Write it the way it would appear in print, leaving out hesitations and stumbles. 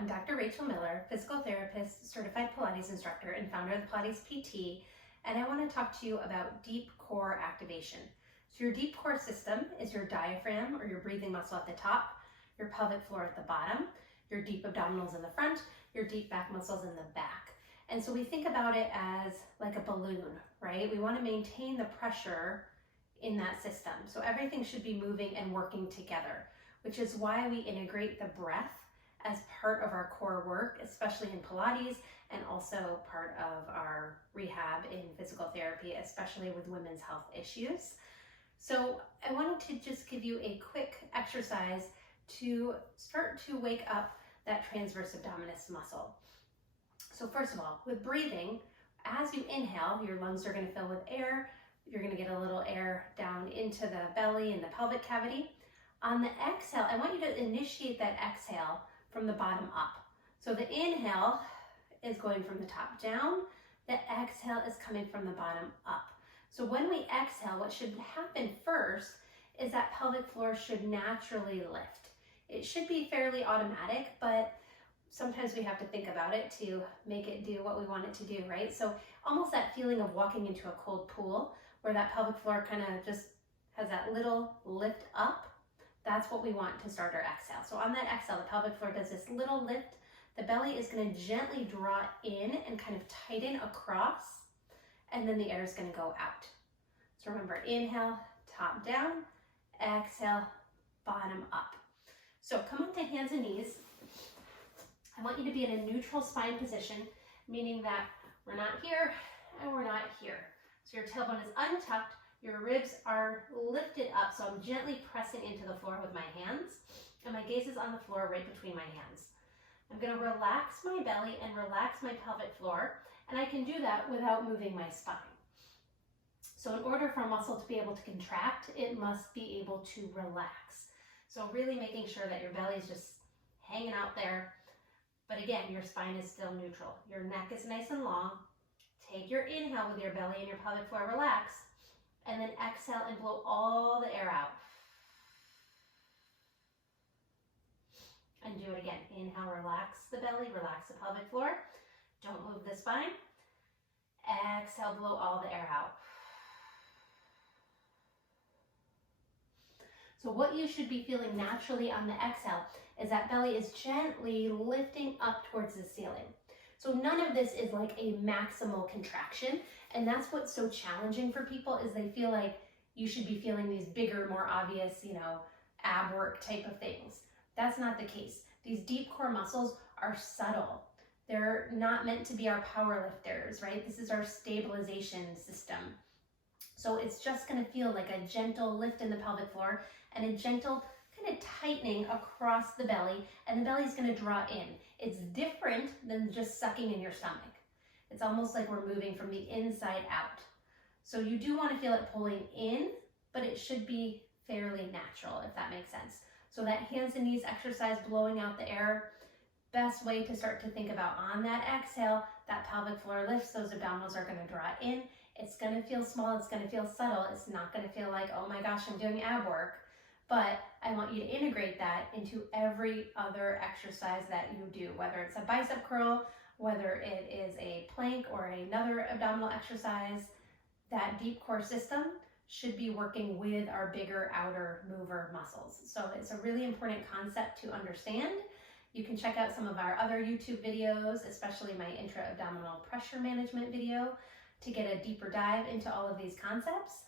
I'm Dr. Rachel Miller, physical therapist, certified Pilates instructor, and founder of the Pilates PT, and I want to talk to you about deep core activation. So your deep core system is your diaphragm or your breathing muscle at the top, your pelvic floor at the bottom, your deep abdominals in the front, your deep back muscles in the back. And so we think about it as like a balloon, right? We want to maintain the pressure in that system. So everything should be moving and working together, which is why we integrate the breath as part of our core work, especially in Pilates and also part of our rehab in physical therapy, especially with women's health issues. So I wanted to just give you a quick exercise to start to wake up that transverse abdominis muscle. So first of all, with breathing, as you inhale, your lungs are going to fill with air. You're going to get a little air down into the belly and the pelvic cavity. On the exhale, I want you to initiate that exhale from the bottom up. So the inhale is going from the top down. The exhale is coming from the bottom up. So when we exhale, what should happen first is that pelvic floor should naturally lift. It should be fairly automatic, but sometimes we have to think about it to make it do what we want it to do, right? So almost that feeling of walking into a cold pool where that pelvic floor kind of just has that little lift up. That's what we want to start our exhale. So on that exhale, the pelvic floor does this little lift. The belly is going to gently draw in and kind of tighten across, and then the air is going to go out. So remember, inhale, top down, exhale, bottom up. So come onto hands and knees. I want you to be in a neutral spine position, meaning that we're not here and we're not here. So your tailbone is untucked. Your ribs are lifted up, so I'm gently pressing into the floor with my hands, and my gaze is on the floor right between my hands. I'm going to relax my belly and relax my pelvic floor, and I can do that without moving my spine. So in order for a muscle to be able to contract, it must be able to relax. So really making sure that your belly is just hanging out there, but again, your spine is still neutral. Your neck is nice and long. Take your inhale with your belly and your pelvic floor relaxed. And then exhale and blow all the air out. And do it again. Inhale, relax the belly, relax the pelvic floor. Don't move the spine. Exhale, blow all the air out. So what you should be feeling naturally on the exhale is that belly is gently lifting up towards the ceiling. So none of this is like a maximal contraction. And that's what's so challenging for people is they feel like you should be feeling these bigger, more obvious, ab work type of things. That's not the case. These deep core muscles are subtle. They're not meant to be our power lifters, right? This is our stabilization system. So it's just going to feel like a gentle lift in the pelvic floor and a gentle kind of tightening across the belly, and the belly's going to draw in. It's different than just sucking in your stomach. It's almost like we're moving from the inside out. So you do want to feel it pulling in, but it should be fairly natural, if that makes sense. So that hands and knees exercise, blowing out the air, best way to start to think about on that exhale, that pelvic floor lifts, those abdominals are going to draw in. It's going to feel small, it's going to feel subtle. It's not going to feel like, oh my gosh, I'm doing ab work. But I want you to integrate that into every other exercise that you do, whether it's a bicep curl, whether it is a plank or another abdominal exercise. That deep core system should be working with our bigger outer mover muscles. So it's a really important concept to understand. You can check out some of our other YouTube videos, especially my intra-abdominal pressure management video, to get a deeper dive into all of these concepts.